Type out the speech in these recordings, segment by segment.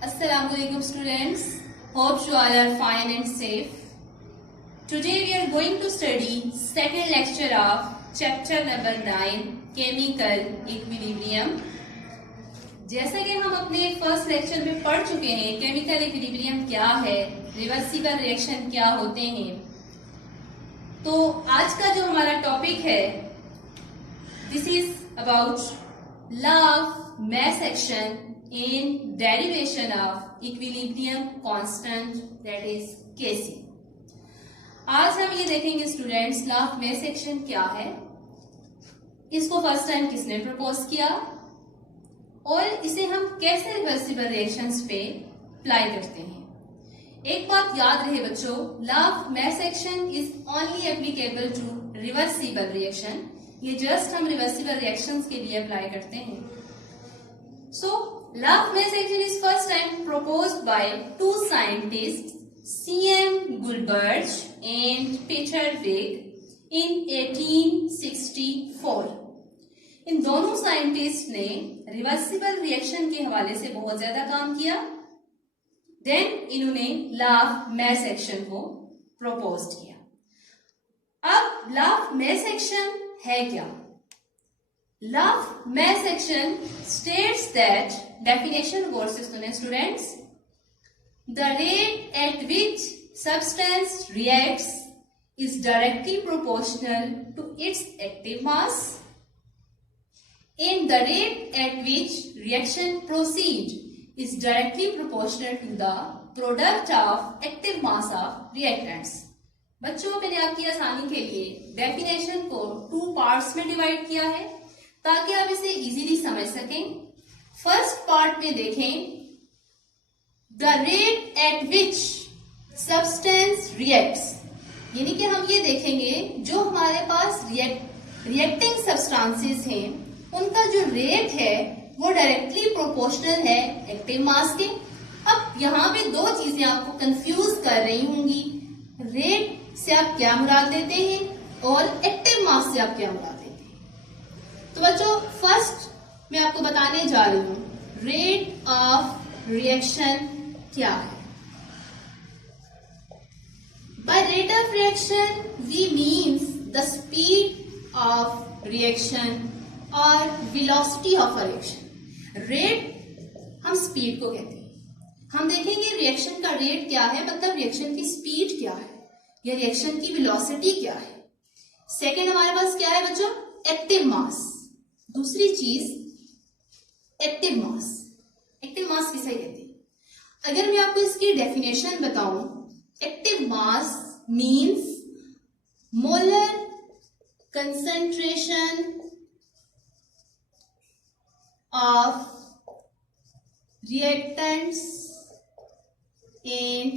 Assalamualaikum students. Hope you all are fine and safe. Today we are going to study second lecture of chapter number 9 Chemical Equilibrium. जैसा कि हम अपने first lecture में पढ़ चुके हैं केमिकल इक्विलिब्रियम क्या है, रिवर्सिबल रिएक्शन क्या होते हैं, तो आज का जो हमारा टॉपिक है this is about law of mass action in derivation of equilibrium constant that is Kc. आज हम ये देखेंगे students law of mass action क्या है, इसको फर्स्ट टाइम किसने प्रपोज किया और इसे हम कैसे रिवर्सिबल रिएक्शंस पे अप्लाई करते हैं. एक बात याद रहे बच्चों, law of mass action is only applicable to reversible reaction. ये जस्ट हम रिवर्सिबल रिएक्शंस के लिए अप्लाई करते हैं. So law of mass action is first time proposed by two scientists C.M. Goldberg and Peter Wig in 1864. इन दोनों scientist ने reversible reaction के हवाले से बहुत ज्यादा काम किया. देन इन्होंने लॉ ऑफ मास एक्शन को प्रपोज किया. अब लॉ ऑफ मास एक्शन है क्या? Law of mass action states that, definition गौर से सुने students, the rate at which substance reacts is directly proportional to its active mass and the rate at which reaction proceed is directly proportional to the product of active mass of reactants. बच्चों मैंने आपकी आसानी के लिए definition को 2 parts में divide किया है ताकि आप इसे इजीली समझ सकें. फर्स्ट पार्ट में देखें, the rate at which substance reacts, यानी कि हम ये देखेंगे जो हमारे पास रिएक्टिंग सब्सटेंसेस हैं उनका जो रेट है वो डायरेक्टली प्रोपोर्शनल है एक्टिव मास के. अब यहाँ पे 2 चीजें आपको कंफ्यूज कर रही होंगी, रेट से आप क्या मुराद लेते हैं और एक्टिव मास से आप क्या मुराद लेते हैं. तो बच्चों फर्स्ट मैं आपको बताने जा रही हूँ रेट ऑफ रिएक्शन क्या है. By rate of reaction we means the speed of reaction और velocity of a reaction. Rate हम स्पीड को कहते हैं. हम देखेंगे रिएक्शन का रेट क्या है, मतलब रिएक्शन की स्पीड क्या है या रिएक्शन की वेलोसिटी क्या है. सेकंड हमारे पास क्या है बच्चों, एक्टिव मास. दूसरी चीज एक्टिव मास. एक्टिव मास किसे कहते हैं? अगर मैं आपको इसकी डेफिनेशन बताऊं, active mass means molar concentration of reactants and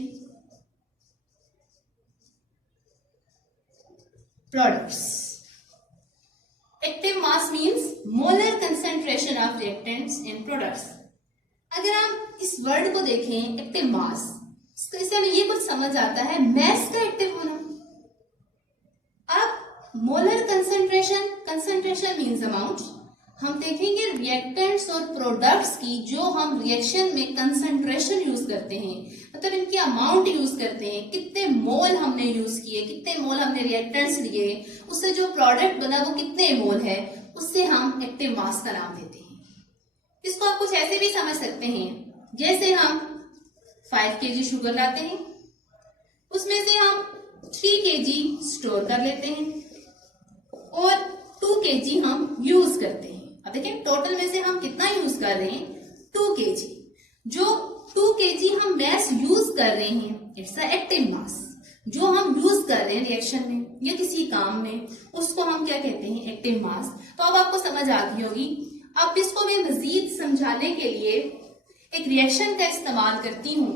products. Active mass means molar concentration of reactants and products. अगर हम इस वर्ड को देखें एक्टिव मास, तो इससे हमें ये कुछ समझ आता है मास का एक्टिव होना. अब मोलर कंसंट्रेशन मीन्स अमाउंट. हम देखेंगे रिएक्टेंट्स और प्रोडक्ट्स की जो हम रिएक्शन में कंसंट्रेशन यूज करते हैं, मतलब इनकी अमाउंट यूज करते हैं, कितने मोल हमने यूज किए, कितने मोल हमने रिएक्टेंट्स लिए, उससे जो प्रोडक्ट बना वो कितने मोल है, उससे हम एक्टिव मास का नाम देते हैं. इसको आप कुछ ऐसे भी समझ सकते हैं जैसे हम 5 kg शुगर लाते हैं, उसमें से हम 3 kg स्टोर कर लेते हैं और 2 kg हम यूज करते हैं. अब देखिए टोटल में से हम कितना यूज कर रहे हैं, 2 kg. जो 2 kg हम मास यूज कर रहे हैं इट्स अ एक्टिव मास. जो हम यूज कर रहे हैं रिएक्शन में या किसी काम में उसको हम क्या कहते हैं, एक्टिव मास. तो अब आपको समझ आ गई होगी. अब इसको मैं मजीद समझाने के लिए एक रिएक्शन का इस्तेमाल करती हूँ.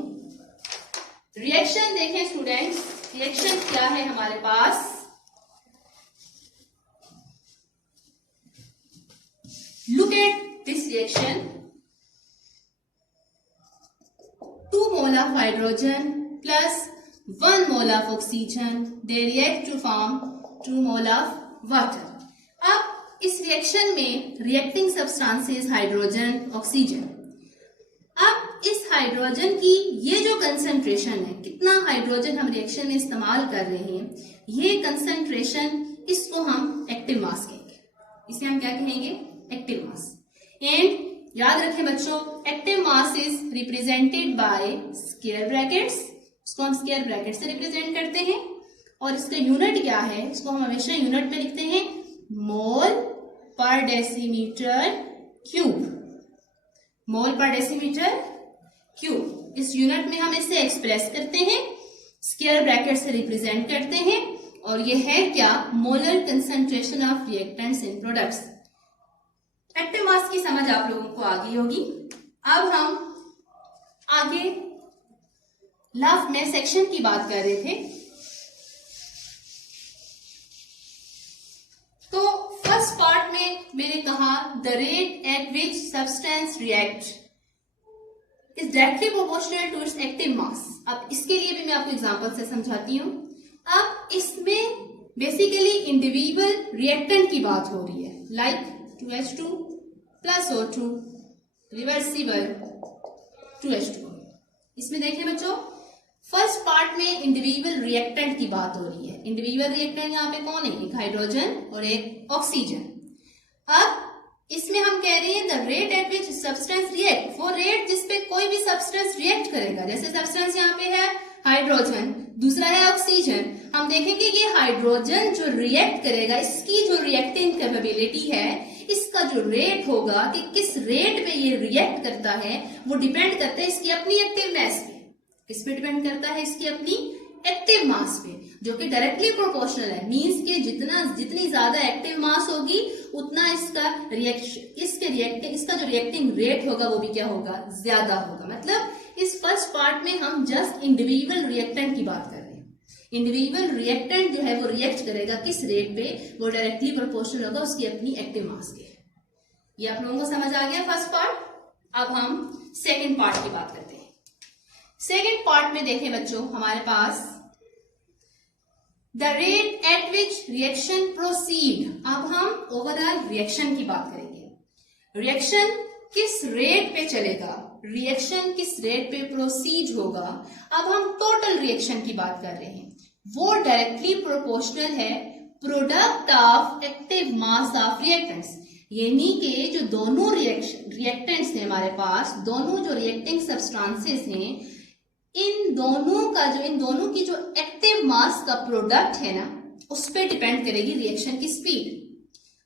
रिएक्शन देखें स्टूडेंट्स, रिएक्शन क्या है हमारे पास. Look at this reaction. 2 mole of hydrogen plus 1 mole of oxygen, they react to form 2 mole of water. अब इस रिएक्शन में रिएक्टिंग सब्सटेंसेस हाइड्रोजन, ऑक्सीजन. अब इस हाइड्रोजन की ये जो कंसंट्रेशन है, कितना हाइड्रोजन हम रिएक्शन में इस्तेमाल कर रहे हैं, ये कंसंट्रेशन, इसको हम एक्टिव मास कहेंगे। इसे हम क्या कहेंगे? Active mass. एंड याद रखें बच्चों, active mass is represented by square brackets. इसको हम स्क्वायर ब्रैकेट से रिप्रेजेंट करते हैं। और इसका यूनिट क्या है? इसको हम हमेशा यूनिट में लिखते हैं मोल पर डेसीमीटर क्यूब। मोल पर डेसीमीटर क्यूब, इस यूनिट में हम इसे एक्सप्रेस करते हैं, स्क्वायर ब्रैकेट से रिप्रेजेंट करते हैं। और ये है क्या? Molar concentration of reactants in products. Active mass की समझ आप लोगों को आ गई होगी। अब हम आगे लॉ ऑफ मास एक्शन की बात कर रहे थे। तो फर्स्ट पार्ट में मैंने कहा the rate at which substance react is directly proportional to its active mass. अब इसके लिए भी मैं आपको एग्जांपल से समझाती हूं। अब इसमें बेसिकली इंडिविजुअल रिएक्टेंट की बात हो रही है, like 2H2 plus O2 reversible 2H2। इसमें देखें बच्चों, फर्स्ट पार्ट में इंडिविजुअल रिएक्टेंट की बात हो रही है। इंडिविजुअल रिएक्टेंट यहाँ पे कौन है? एक हाइड्रोजन और एक ऑक्सीजन। अब इसमें हम कह रहे हैं the rate at which substance react, वो रेट जिसपे कोई भी सब्सटेंस रिएक्ट करेगा। जैसे सब्सटेंस यहाँ पे है हाइड्रोजन, दूसरा है ऑक्सीजन। हम देखेंगे ये हाइड्रोजन जो रिएक्ट करेगा, इसकी जो रिएक्टिंग कैपेबिलिटी है, इसका जो रेट होगा कि किस रेट पे ये रिएक्ट करता है, वो डिपेंड करता है इसकी अपनी एक्टिव मास पे। किस पे डिपेंड करता है? इसकी अपनी एक्टिव मास पे, जो कि डायरेक्टली प्रोपोर्शनल है। मींस के जितनी ज्यादा एक्टिव मास होगी उतना इसका रिएक्शन, इसका जो रिएक्टिंग रेट होगा वो भी क्या होगा? ज्यादा होगा। मतलब इस फर्स्ट पार्ट में हम जस्ट इंडिविजुअल रिएक्टेंट की बात कर रहे हैं। इंडिविजुअल रिएक्टेंट जो है वो रिएक्ट करेगा किस रेट पे? वो डायरेक्टली प्रोपोर्शनल होगा उसकी अपनी एक्टिव मास के। ये आप लोगों को समझ आ गया फर्स्ट पार्ट। अब हम सेकेंड पार्ट की बात करते हैं। सेकेंड पार्ट में देखें बच्चों, हमारे पास the rate at which reaction proceed. अब हम ओवरऑल रिएक्शन की बात करेंगे। रिएक्शन किस रेट पे चलेगा, रिएक्शन किस रेट पे प्रोसीड होगा। अब हम टोटल रिएक्शन की बात कर रहे हैं, वो डायरेक्टली प्रोपोर्शनल है product of active mass of reactants. यानी कि जो दोनों रिएक्टेंट्स हैं हमारे पास, दोनों जो रिएक्टिंग सब्सटेंसेस हैं, इन दोनों की जो एक्टिव मास का प्रोडक्ट है ना, उस पर डिपेंड करेगी रिएक्शन की स्पीड।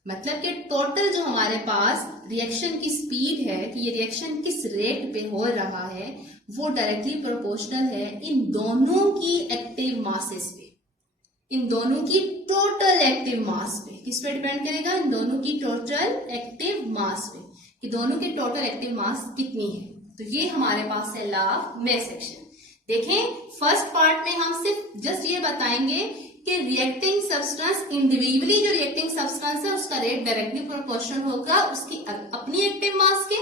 मतलब कि टोटल जो हमारे पास रिएक्शन की स्पीड है कि ये रिएक्शन किस रेट पे हो रहा है, वो डायरेक्टली प्रोपोर्शनल है इन दोनों की एक्टिव मासेस पे, इन दोनों की टोटल एक्टिव मास पे। किस पे डिपेंड करेगा? इन दोनों की टोटल एक्टिव मास पे, कि दोनों की टोटल एक्टिव मास कितनी है। तो ये हमारे पास है लॉ ऑफ मास एक्शन। देखें, फर्स्ट पार्ट में हम सिर्फ जस्ट ये बताएंगे कि रिएक्टिंग सब्सटेंस, इंडिविजुअली जो रिएक्टिंग सब्सटेंस है उसका रेट डायरेक्टली प्रोपोर्शनल होगा उसकी अपनी एक्टिव मास के।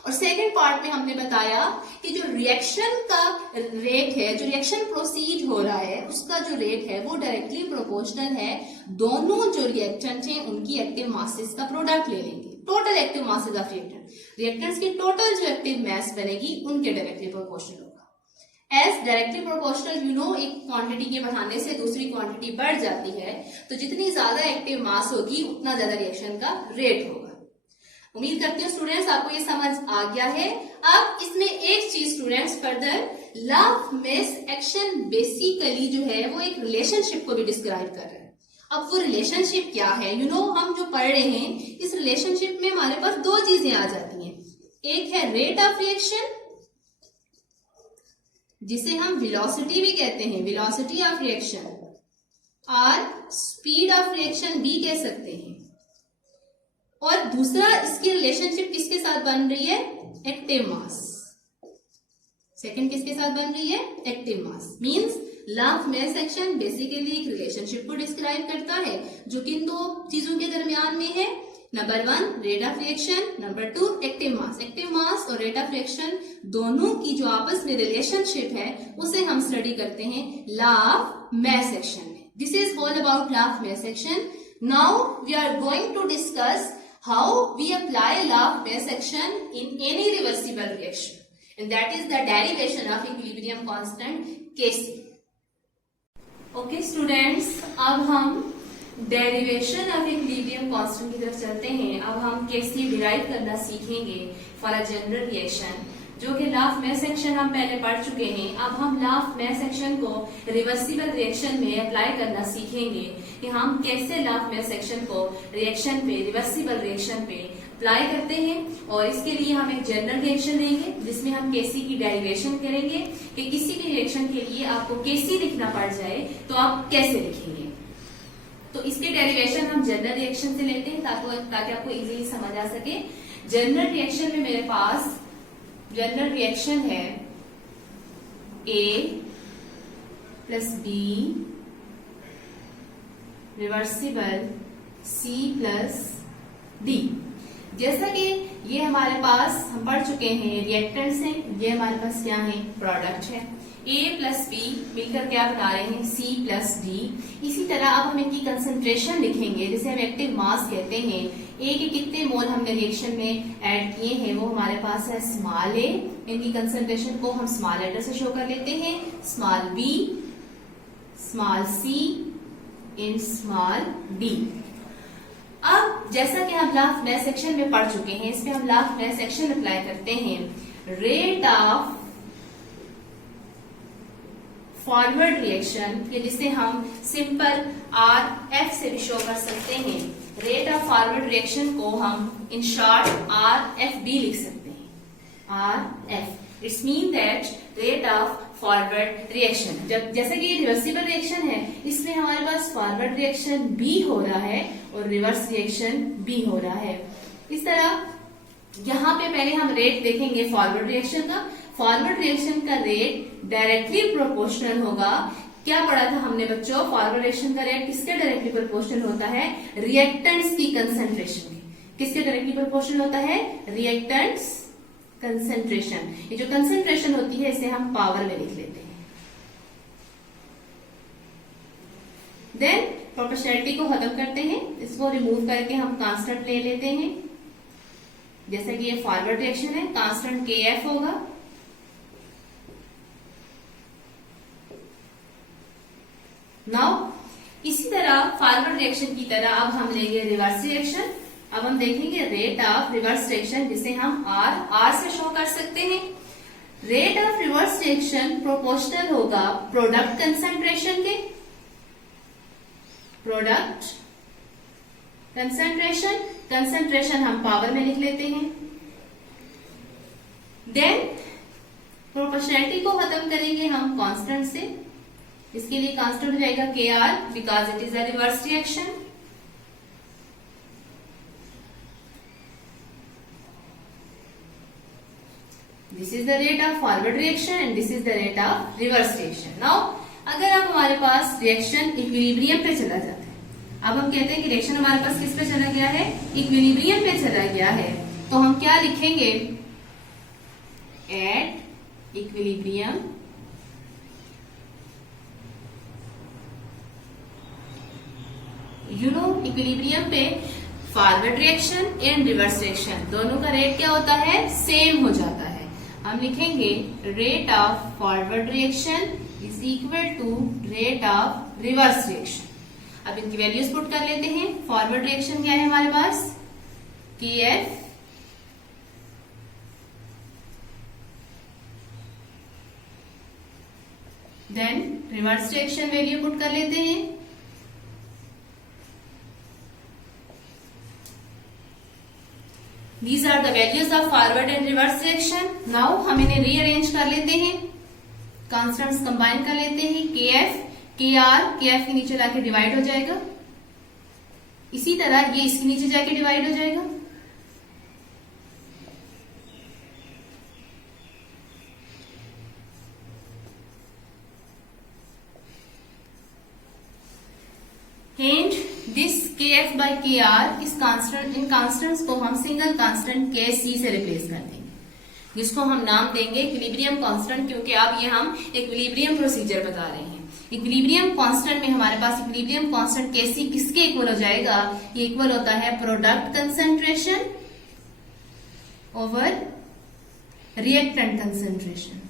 और सेकंड पार्ट में हमने बताया कि जो रिएक्शन का रेट है, जो रिएक्शन प्रोसीड हो रहा है, उसका जो रेट है वो डायरेक्टली प्रोपोर्शनल है दोनों जो रिएक्टेंट हैं उनकी एक्टिव मासेस का प्रोडक्ट ले लेंगे। Total active masses of reactants की टोटल जो एक्टिव मास बनेगी उनके डायरेक्टली प्रोपोर्शनल होगा। As directly proportional, you know, एक क्वांटिटी के बढ़ाने से दूसरी क्वांटिटी बढ़ जाती है, तो जितनी ज्यादा एक्टिव मास होगी उतना ज्यादा रिएक्शन का रेट होगा। उम्मीद करती हूँ स्टूडेंट्स आपको ये समझ आ गया है। अब इसमें एक चीज students, further law of mass action basically जो है वो एक रिलेशनशिप को भी डिस्क्राइब कर रहा है। अब वो रिलेशनशिप क्या है? यू नो, हम जो पढ़ रहे हैं इस रिलेशनशिप में हमारे पास दो चीजें आ जाती हैं। एक है रेट ऑफ रिएक्शन, जिसे हम वेलोसिटी भी कहते हैं, वेलोसिटी ऑफ रिएक्शन, और स्पीड ऑफ रिएक्शन भी कह सकते हैं। और दूसरा, इसकी रिलेशनशिप किसके साथ बन रही है? Active mass. सेकंड किसके साथ बन रही है? Active mass. Means law of mass action basically एक रिलेशनशिप को डिस्क्राइब करता है जो किन दो चीजों के दरमियान में है। Number 1 rate of reaction, number 2 active mass. Active mass और रेट ऑफ रिएक्शन दोनों की जो आपस में रिलेशनशिप है उसे हम स्टडी करते हैं लॉ ऑफ मास एक्शन में। This is all about law of mass action. Now we are going to discuss how we apply law of mass action in any reversible reaction. and that is the derivation of equilibrium constant Kc. Okay students, अब हम derivation of equilibrium constant की तरफ चलते हैं। अब हम Kc derive करना सीखेंगे फॉर अ जनरल रिएक्शन, जो कि लॉ ऑफ मैथ सेक्शन हम पहले पढ़ चुके हैं। अब हम लॉ ऑफ मैथ सेक्शन को रिवर्सिबल रिएक्शन में अप्लाई करना सीखेंगे कि हम कैसे लॉ ऑफ मैथ सेक्शन को रिएक्शन पे, रिवर्सिबल रिएक्शन पे अप्लाई करते हैं। और इसके लिए हम एक जनरल रिएक्शन लेंगे जिसमें हम Kc की डेरिवेशन करेंगे कि किसी भी रिएक्शन के लिए आपको Kc लिखना पड़ जाए तो आप कैसे लिखेंगे। तो इसके डेरिवेशन हम जनरल रिएक्शन से लेते हैं ताकि आपको इजीली समझ आ सके। जनरल रिएक्शन में मेरे पास जनरल रिएक्शन है A plus B reversible C plus D. जैसा कि ये हमारे पास हम पढ़ चुके हैं रिएक्टेंट्स हैं, ये हमारे पास क्या है, प्रोडक्ट है। A प्लस बी मिलकर क्या बना रहे हैं, C प्लस डी। इसी तरह अब हम इनकी कंसंट्रेशन लिखेंगे जिसे हम एक्टिव मास कहते हैं। A के कितने मोल हमने रिएक्शन में ऐड किए हैं वो हमारे पास है स्मॉल a। इनकी कंसंट्रेशन को हम स्मॉल लेटर से शो कर लेते हैं, small b, small c in small d। अब जैसा कि हम लॉ ऑफ मैथ सेक्शन में पढ़ चुके हैं, इसमें हम law of math section apply करते हैं। रेट ऑफ फॉरवर्ड रिएक्शन, ये जिसे हम सिंपल RF से भी शो कर सकते हैं। रेट ऑफ फॉरवर्ड रिएक्शन को हम इन शॉर्ट RFB लिख सकते हैं। RF it's mean that rate of forward reaction. जब जैसे कि ये रिवर्सिबल रिएक्शन है, इसमें हमारे पास फॉरवर्ड रिएक्शन B हो रहा है और रिवर्स रिएक्शन B हो रहा है। इस तरह यहाँ पे पहले हम रेट देखेंगे फॉरवर्ड रिएक्शन का। फॉरवर्ड रिएक्शन का रेट डायरेक्टली प्रोपोर्शनल होगा। क्या पढ़ा था हमने बच्चों, फॉरवर्ड रिएक्शन का रेट किसके डायरेक्टली प्रोपोर्शनल होता है, रिएक्टेंट्स की कंसंट्रेशन के। किसके डायरेक्टली प्रोपोर्शनल होता है, रिएक्टेंट्स कंसंट्रेशन। ये जो कंसंट्रेशन होती है इसे हम पावर में लिख लेते हैं। देन प्रोपोर्शनैलिटी को खत्म करते हैं, इसको रिमूव करके हम कांस्टेंट ले लेते हैं। जैसे कि ये फॉरवर्ड रिएक्शन है, कांस्टेंट Kf होगा। नाउ इसी तरह फॉरवर्ड रिएक्शन की तरह अब हम लेंगे रिवर्स रिएक्शन। अब हम देखेंगे रेट ऑफ रिवर्स रिएक्शन जिसे हम R से शो कर सकते हैं। Rate of reverse reaction proportional होगा प्रोडक्ट कंसंट्रेशन के। प्रोडक्ट कंसंट्रेशन, कंसंट्रेशन हम पावर में लिख लेते हैं। देन प्रोपोर्शनैलिटी को खत्म करेंगे हम कांस्टेंट से। इसके लिए कांस्टेंट हो जाएगा Kr because it is a reverse reaction. This is the rate of forward reaction and this is the rate of reverse reaction. Now अगर अब हमारे पास रिएक्शन इक्विलिब्रियम पे चला जाता है, अब हम कहते हैं कि रिएक्शन हमारे पास किस पे चला गया है, इक्विलिब्रियम पे चला गया है, तो हम क्या लिखेंगे, एट इक्विलिब्रियम इक्विलिब्रियम पे forward reaction and reverse reaction दोनों का रेट क्या होता है, सेम हो जाता है। हम लिखेंगे rate of forward reaction is equal to rate of reverse reaction. अब इनकी वैल्यूज पुट कर लेते हैं। फॉरवर्ड रिएक्शन क्या है हमारे पास, Kf then reverse reaction value put कर लेते हैं। These are the values of forward and reverse reaction. Now हम इन्हें रीअरेंज कर लेते हैं, कॉन्स्टेंट्स कंबाइन कर लेते हैं। Kf, Kr, Kf के नीचे जाके डिवाइड हो जाएगा, इसी तरह ये इसके नीचे जाके डिवाइड हो जाएगा। And this Kf by Kr इस कांस्टेंट, इन कांस्टेंट्स को हम सिंगल कांस्टेंट Kc से रिप्लेस कर देंगे, जिसको हम नाम देंगे इक्विलिब्रियम कांस्टेंट, क्योंकि अब ये हम इक्विलिब्रियम प्रोसीजर बता रहे हैं। इक्विलिब्रियम कांस्टेंट में हमारे पास इक्विलिब्रियम कांस्टेंट Kc किसके इक्वल हो जाएगा, ये इक्वल होता है product concentration over reactant concentration.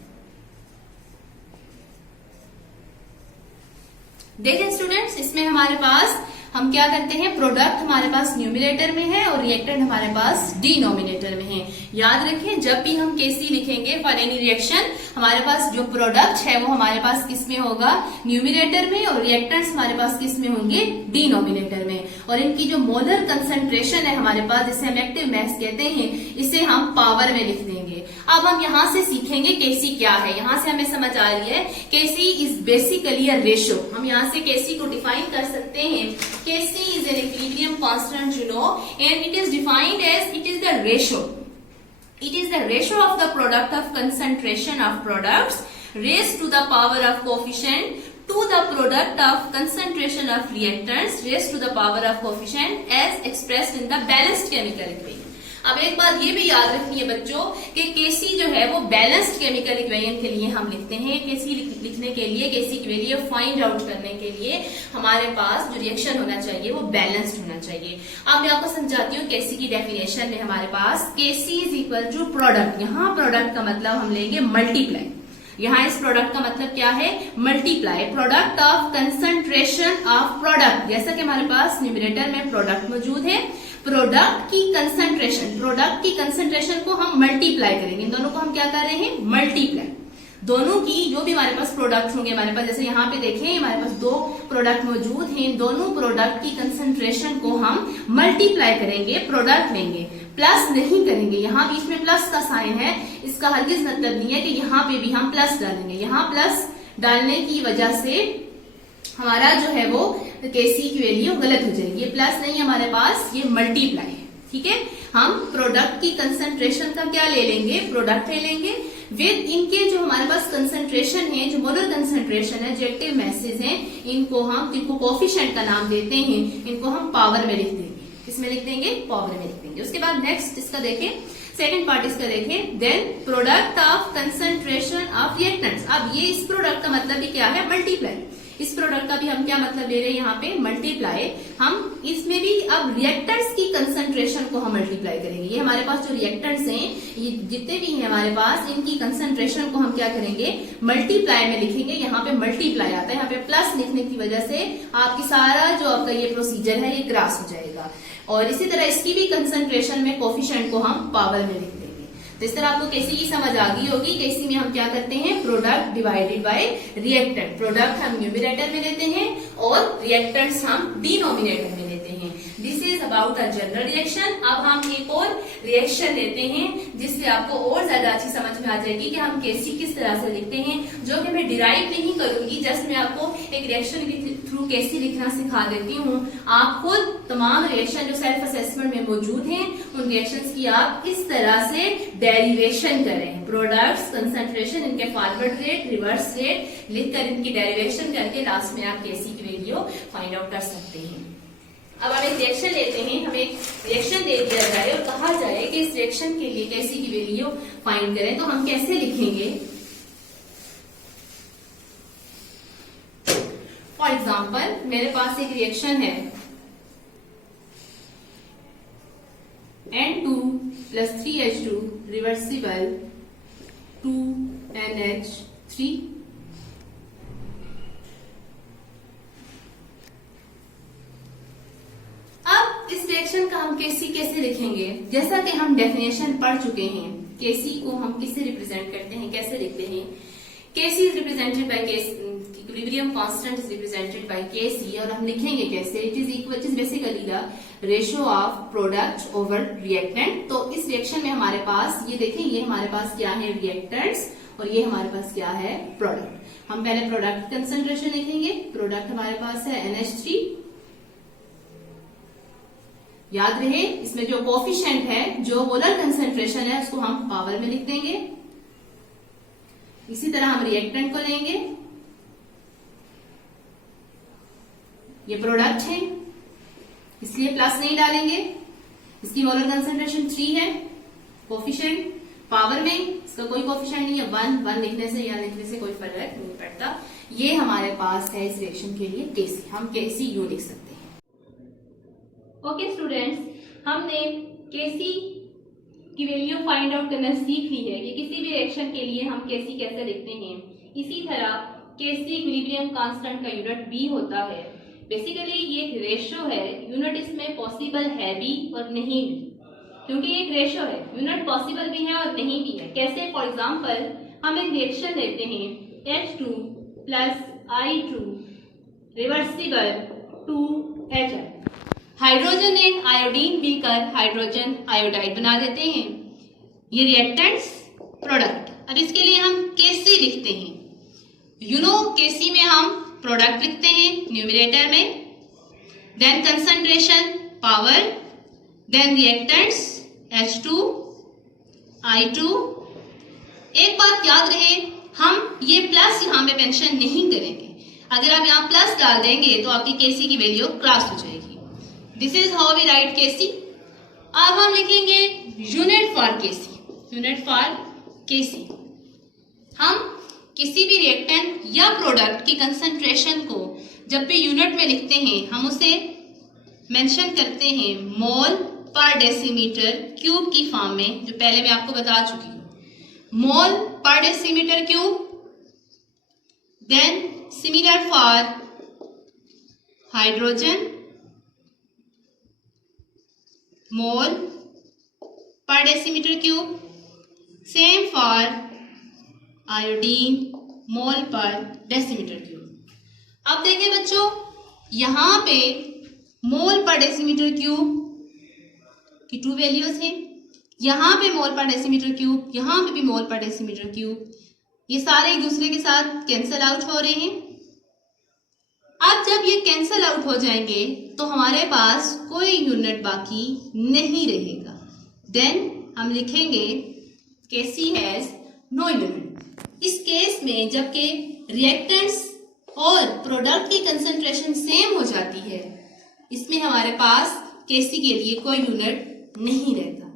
देखिए स्टूडेंट्स, इसमें हमारे पास हम क्या करते हैं, प्रोडक्ट हमारे पास न्यूमिनेटर में है और रिएक्टेंट हमारे पास डिनोमिनेटर में है। याद रखें, जब भी हम Kc लिखेंगे फॉर एनी रिएक्शन, हमारे पास जो प्रोडक्ट है वो हमारे पास किस में होगा, न्यूमिनेटर में, और रिएक्टेंट्स हमारे पास किस में होंगे, डिनोमिनेटर में। और इनकी जो मोलर कंसेंट्रेशन है हमारे पास, जिसे हम एक्टिव मास कहते हैं, इसे हम पावर में लिख देंगे। अब हम यहाँ से सीखेंगे Kc क्या है। यहाँ से हमें समझ आ रही है Kc is basically a ratio. हम यहाँ से Kc को डिफाइन कर सकते हैं। Kc is an equilibrium constant, you know, and it is defined as it is the ratio. It is the ratio of the product of concentration of products raised to the power of coefficient to the product of concentration of reactants raised to the power of coefficient as expressed in the balanced chemical equation. अब एक बात ये भी याद रखनी है बच्चों कि Kc जो है वो बैलेंस्ड केमिकल इक्वेशन के लिए हम लिखते हैं। Kc लिखने के लिए, Kc के वैल्यू फाइंड आउट करने के लिए हमारे पास जो रिएक्शन होना चाहिए वो बैलेंस्ड होना चाहिए। अब मैं आपको समझाती हूँ Kc की डेफिनेशन में हमारे पास Kc is equal to product. यहाँ प्रोडक्ट का मतलब हम लेंगे मल्टीप्लाई। यहाँ इस प्रोडक्ट का मतलब क्या है, multiply, product of concentration of product. जैसा कि हमारे पास न्यूमिनेटर में प्रोडक्ट मौजूद है, प्रोडक्ट की कंसंट्रेशन को हम मल्टीप्लाई करेंगे। इन दोनों को हम क्या कर रहे हैं, मल्टीप्लाई। दोनों की जो भी हमारे पास प्रोडक्ट होंगे, हमारे पास जैसे यहाँ पे देखें हमारे पास दो प्रोडक्ट मौजूद हैं, इन दोनों प्रोडक्ट की कंसंट्रेशन को हम मल्टीप्लाई करेंगे, प्रोडक्ट लेंगे, प्लस नहीं करेंगे। यहाँ बीच में प्लस का साइन है, इसका हरगिज मतलब नहीं है कि यहाँ पे भी हम प्लस डालेंगे। यहाँ प्लस डालने की वजह से हमारा जो है वो Kc की वैल्यू गलत हो जाएगी। ये प्लस नहीं हमारे पास, ये मल्टीप्लाई है। ठीक है, हम प्रोडक्ट की कंसंट्रेशन का क्या ले लेंगे, प्रोडक्ट ले लेंगे विद इनके जो हमारे पास कंसंट्रेशन है, जो मोलर कंसंट्रेशन है, जो एक्टिव मैसेज है, इनको कोफिशिएंट का नाम देते हैं, इनको हम पावर में लिख देंगे। किसमें लिख देंगे, पावर में लिख देंगे। उसके बाद नेक्स्ट इसका देखें, सेकंड पार्ट इसका देखें, then product of concentration of reactants. अब ये इस प्रोडक्ट का मतलब भी क्या है, मल्टीप्लाई। इस प्रोडक्ट का भी हम क्या मतलब ले रहे हैं यहाँ पे, मल्टीप्लाई। हम इसमें भी अब रिएक्टेंट्स की कंसंट्रेशन को हम मल्टीप्लाई करेंगे। ये हमारे पास जो रिएक्टेंट्स हैं, ये जितने भी हैं हमारे पास, इनकी कंसंट्रेशन को हम क्या करेंगे, मल्टीप्लाई में लिखेंगे। यहाँ पे मल्टीप्लाई आता है, यहाँ पे प्लस लिखने की वजह से आपकी सारा जो आपका ये प्रोसीजर है ये क्रॉस हो जाएगा। और इसी तरह इसकी भी कंसंट्रेशन में कोफिशिएंट को हम पावर में लिख देंगे। तो इस तरह आपको Kc की समझ आ गई होगी। Kc में हम क्या करते हैं, product divided by reactant. Product हम न्यूमिनेटर में लेते हैं और रिएक्टेंट्स हम डिनोमिनेटर में लेते हैं। This is about a general reaction. अब हम एक और रिएक्शन लेते हैं जिससे आपको और ज्यादा अच्छी समझ में आ जाएगी कि हम Kc किस तरह से लिखते हैं, जो कि मैं डिराइव नहीं करूंगी, जस्ट मैं आपको एक रिएक्शन के थ्रू Kc लिखना सिखा देती हूँ। आप खुद तमाम रिएक्शन जो सेल्फ असेसमेंट में मौजूद हैं, उन रिएक्शंस की आप इस तरह से डेरिवेशन करें। प्रोडक्ट्स, कंसंट्रेशन, इनके फॉरवर्ड रेट, रिवर्स रेट लिखकर इनकी डेरिवेशन करके लास्ट में आप Kc की वैल्यू फाइंड आउट कर सकते हैं। अब हम एक रिएक्शन लेते हैं, हमें एक रिएक्शन दे दिया जाए और कहा जाए कि इस रिएक्शन के लिए Kc की वैल्यू फाइंड करें, तो हम कैसे लिखेंगे। फॉर एग्जाम्पल मेरे पास एक रिएक्शन है, N2 plus 3H2 reversible 2NH3। अब इस रिएक्शन का हम Kc कैसे लिखेंगे, जैसा कि हम डेफिनेशन पढ़ चुके हैं। Kc को हम किससे रिप्रेजेंट करते हैं, कैसे लिखते हैं। Kc is represented by equilibrium constant is represented by Kc, और हम लिखेंगे कैसे, it is basically the ratio of product over reactant. तो इस रिएक्शन में हमारे पास ये देखें, ये हमारे पास क्या है, रिएक्टेंट्स, और ये हमारे पास क्या है, प्रोडक्ट। हम पहले प्रोडक्ट कंसंट्रेशन लिखेंगे। प्रोडक्ट हमारे पास है NH3। याद रहे, इसमें जो कोफिशिएंट है, जो मोलर कंसंट्रेशन है, उसको हम पावर में लिख देंगे। इसी तरह हम रिएक्टेंट को लेंगे, ये प्रोडक्ट है इसलिए प्लस नहीं डालेंगे। इसकी मोलर कंसंट्रेशन 3 है, कोफिशिएंट पावर में इसका कोई कोफिशिएंट नहीं है, 1 लिखने से या लिखने से कोई फर्क नहीं पड़ता। ये हमारे पास है इस रिएक्शन के लिए Kc, हम Kc यूं लिख सकते हैं। ओके स्टूडेंट्स, हमने Kc की वैल्यू फाइंड आउट करना सीख ली है कि किसी भी रिएक्शन के लिए हम Kc कैसे लिखते हैं, इसी तरह Kc इक्विलिब्रियम कांस्टेंट का यूनिट B होता है। बेसिकली ये एक रेशियो है, यूनिट इसमें पॉसिबल है भी और नहीं भी, क्योंकि एक रेशियो है, यूनिट पॉसिबल भी है और नहीं भी है। कैसे? फॉर एग्जांपल हम एक रिएक्शन लेते हैं H2 plus I2 reversible 2HI, hydrogen and iodine मिलकर हाइड्रोजन आयोडाइड बना देते हैं। ये रिएक्टेंट्स प्रोडक्ट। अब इसके लिए हम Kc लिखते हैं। Kc में हम प्रोडक्ट लिखते हैं न्यूमरेटर में, then concentration power, then reactants H2 I2। एक बात याद रहे, हम ये प्लस यहाँ पे मेंशन नहीं करेंगे। अगर आप यहाँ प्लस डाल देंगे तो आपकी Kc की वैल्यू क्रॉस हो जाएगी। This is how we write Kc। अब हम लिखेंगे unit for Kc। Unit for Kc, हम किसी भी रिएक्टेंट या प्रोडक्ट की कंसंट्रेशन को जब भी यूनिट में लिखते हैं, हम उसे मेंशन करते हैं मोल पर डेसीमीटर क्यूब की फॉर्म में, जो पहले मैं आपको बता चुकी हूँ। Mole per decimetre cube, then similar for hydrogen, mole per decimetre cube, same for iodine, mole per decimetre cube. अब देखें बच्चों, यहां पे मोल पर डेसीमीटर क्यूब की 2 वैल्यूज हैं, यहां पे मोल पर डेसीमीटर क्यूब, यहां पे भी मोल पर डेसीमीटर क्यूब, ये सारे एक दूसरे के साथ कैंसल आउट हो रहे हैं। अब जब ये कैंसल आउट हो जाएंगे तो हमारे पास कोई यूनिट बाकी नहीं रहेगा। देन हम लिखेंगे Kc हैज नो यूनिट। इस केस में जबकि रिएक्टेंट्स और प्रोडक्ट की कंसंट्रेशन सेम हो जाती है, इसमें हमारे पास Kc के लिए कोई यूनिट नहीं रहता।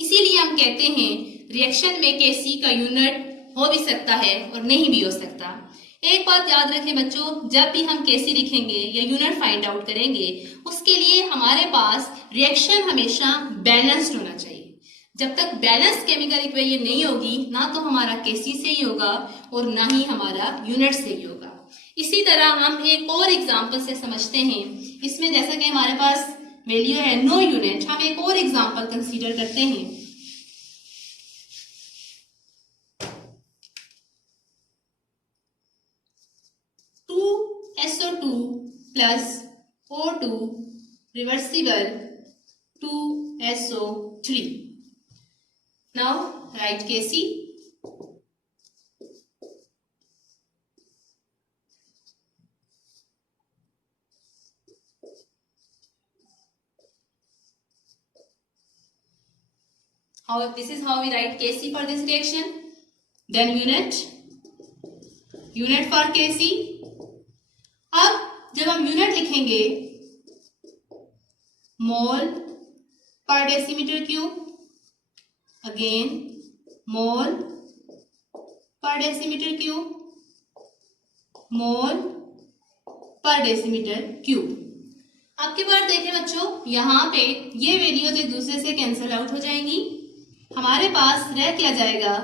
इसीलिए हम कहते हैं रिएक्शन में Kc का यूनिट हो भी सकता है और नहीं भी हो सकता। एक बात याद रखें बच्चों, जब भी हम Kc लिखेंगे या यूनिट फाइंड आउट करेंगे, उसके लिए हमारे पास रिएक्शन हमेशा बैलेंस्ड होना चाहिए। जब तक बैलेंस केमिकल इक्वेशन नहीं होगी, ना तो हमारा Kc से ही होगा और ना ही हमारा यूनिट से ही होगा। इसी तरह हम एक और एग्जांपल से समझते हैं। इसमें जैसा कि हमारे पास वैल्यू है नो यूनिट, हम एक और एग्जांपल कंसीडर करते हैं। SO2 plus O2 reversible 2SO3। Now write Kc. This is how we write Kc for this reaction. Then unit for Kc. अब जब हम यूनिट लिखेंगे मोल पर डेसीमीटर क्यूब, अगेन मोल पर डेसीमीटर क्यूब, मोल per decimetre cube. अब की बार देखें बच्चों, यहाँ पे ये वैल्यूज एक दूसरे से कैंसल आउट हो जाएंगी। हमारे पास रह क्या जाएगा,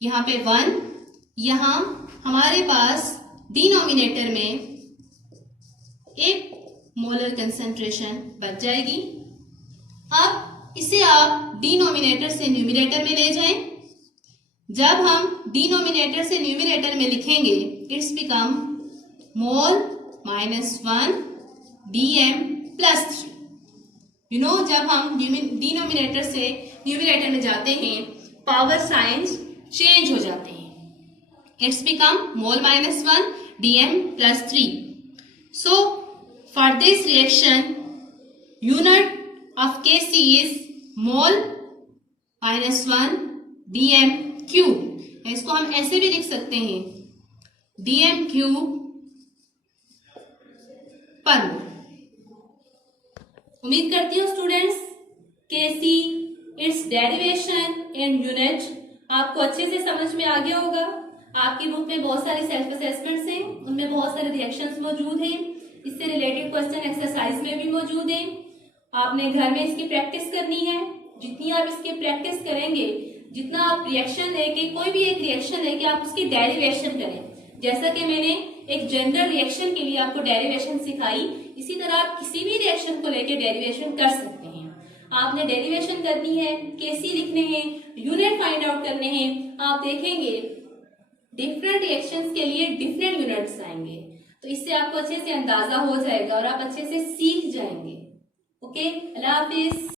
यहाँ पे 1, यहाँ हमारे पास डिनोमिनेटर में एक मोलर कंसंट्रेशन बच जाएगी। अब इसे आप डिनोमिनेटर से न्यूमरेटर में ले जाएं। जब हम डिनोमिनेटर से न्यूमरेटर में लिखेंगे, it's become mole -1 dm plus 3। जब हम डिनोमिनेटर से न्यूमरेटर में जाते हैं, पावर साइंस चेंज हो जाते हैं। It's become mole -1 dm plus 3। So for this reaction, unit of Kc is mole -1 dm cube. इसको हम ऐसे भी लिख सकते हैं dm क्यूब पर मोल। उम्मीद करती हूँ students Kc, it's derivation and unit आपको अच्छे से समझ में आ गया होगा। आपकी बुक में बहुत सारे सेल्फ असेसमेंट्स हैं, उनमें बहुत सारे रिएक्शंस मौजूद हैं, इससे रिलेटेड क्वेश्चन एक्सरसाइज में भी मौजूद हैं। आपने घर में इसकी प्रैक्टिस करनी है। जितनी आप इसकी प्रैक्टिस करेंगे, जितना आप रिएक्शन लेके, कोई भी एक रिएक्शन लेके आप उसकी डेरिवेशन करें। जैसा कि मैंने एक जनरल रिएक्शन के लिए आपको डेरिवेशन सिखाई, इसी तरह आप किसी भी रिएक्शन को लेके डेरिवेशन कर सकते हैं। आपने डेरिवेशन करनी है, केसी लिखने हैं, यूनिट फाइंड आउट करने हैं। आप देखेंगे डिफरेंट रिएक्शंस के लिए डिफरेंट यूनिट्स आएंगे, तो इससे आपको अच्छे से अंदाजा हो जाएगा और आप अच्छे से सीख जाएंगे। ओके, अल्लाह हाफिज।